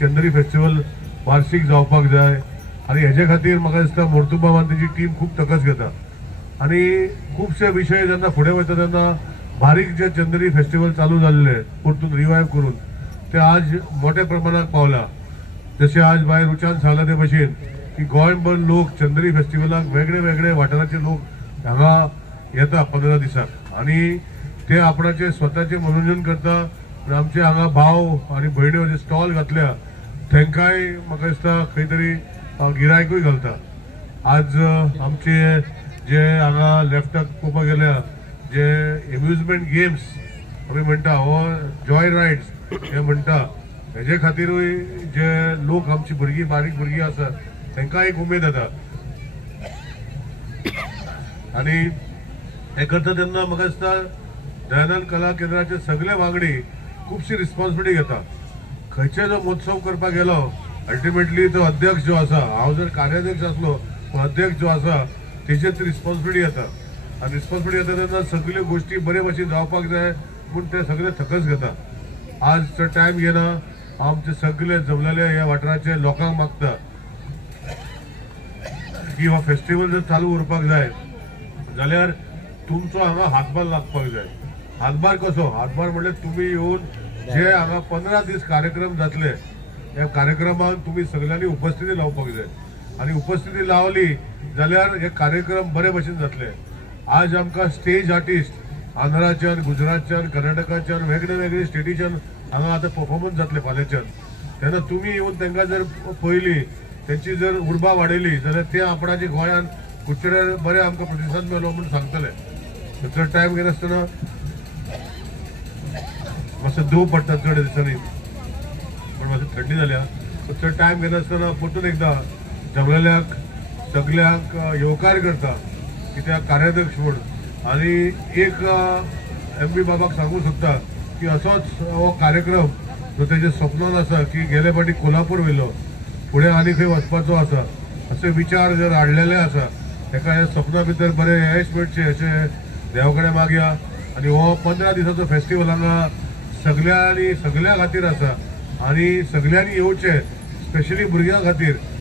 चंद्री festival वार्षिक जावपाक जाय आणि हेजे खातीर म्हाका दिसता मोर्तुबाबान तेजी टीम खूब तकस घेता आणि खूबशे विषय जेन्ना फुडें वयता तेन्ना बारीक जे चंद्री फेस्टिवल चालू जाल्ले परतून रिवायव करून ते आज मोठ्या प्रमाणात पावला। जसे आज भायर रुचान सांगला ते भशेन की गोंयभर लोक चंद्री फेस्टिवलाक वेगळे वेगळे वाठाराचे लोक हांगा येता 15 दिसाक आणि ते आपणाचे स्वताचे मनोरंजन करता। आमचे हांगा भाव आणि भयण्यो जे स्टॉल घातल्या तांकांय म्हाका दिसता खंय तरी गिरायकूय घालता। आज आमचे जे हांगा लेफ्टाक पळोवपाक गेल्या जे एम्युजमेंट गेम्स आमी म्हणटा हो जॉय रायड्स हे म्हणटा हेजे खातीरूय जे लोक आमची भुरगीं बारीक भुरगीं आसा तांकां एक उमेद येता आणि हे करता तेन्ना म्हाका दिसता दयानंद कला केंद्राचे सगळे वांगडी खूबशी रिस्पॉन्सिबिलिटी घेता। खंयचे जो महोत्सव करपाक गेलो अल्टिमेटली तो अध्यक्ष जो आसा हांव जर कार्याध्यक्ष आसलो पण अध्यक्ष जो आसा तेचेर ती रिस्पॉन्सिबिलिटी येता आणि रिस्पॉन्सिबिलिटी येता तेन्ना सगळ्यो गोष्टी बरे भशेन जावपाक जाय पूण ते सगळे थकस घेता। आज तो टायम घेना आमचे सगळे जमलेल्या ह्या वाठाराचे लोकांक मागता की हो फेस्टिवल जर चालू उरपाक जाय जाल्यार तुमचो हांगा हातभार लागपाक जाय। हातभार कसो हातभार म्हणजे तुम्ही येऊन जे हांगा 15 दीस कार्यक्रम जातले ह्या कार्यक्रमाक तुम्ही सगळ्यांनी उपस्थिती लावपाक जाय आणि उपस्थिती लावली जाल्यार हे कार्यक्रम बरे भशेन जातले। आज आमकां स्टेज आर्टिस्ट आंध्राच्यान गुजरातच्यान कर्नाटकाच्यान वेगळे वेगळे स्टेटीच्यान हांगा आतां परफॉर्मन्स जातले फाल्यांच्यान तेन्ना तुम्ही येऊन तांकां जर पळयली त्यांची जर उर्बा वाडयली जाल्यार ते आपणाच्या गोंयांत कुडचड्यार बरे आमकां प्रतिसाद मेळ्ळो म्हणून सांगतले। चड टायम घेनासतना मातसो धूव पडटा चड दिसांनी पण मातशी थंडी जाल्या चड टायम घेनासतना परतून एकदा जमलेल्याक सगळ्यांक येवकार करता कित्याक कार्याध्यक्ष म्हणून आणि एक MB बाबाक सांगू शकता की असोच हो कार्यक्रम जो तेजे स्वप्नान आसा की गेले फावटी कोल्हापूर वयलो फुडें आनी खंय वचपाचो आसा असे विचार जर हाडलेले आसा ताका ह्या स्वप्ना भितर बरें यश मेळचें अशें देवा कडेन मागया। आणि हो 15 दिसाचो फेस्टिवल हांगा सगळ्या खातीर आसा आणि सगळ्यांनी येवचें स्पेशली भुरग्यां खातीर।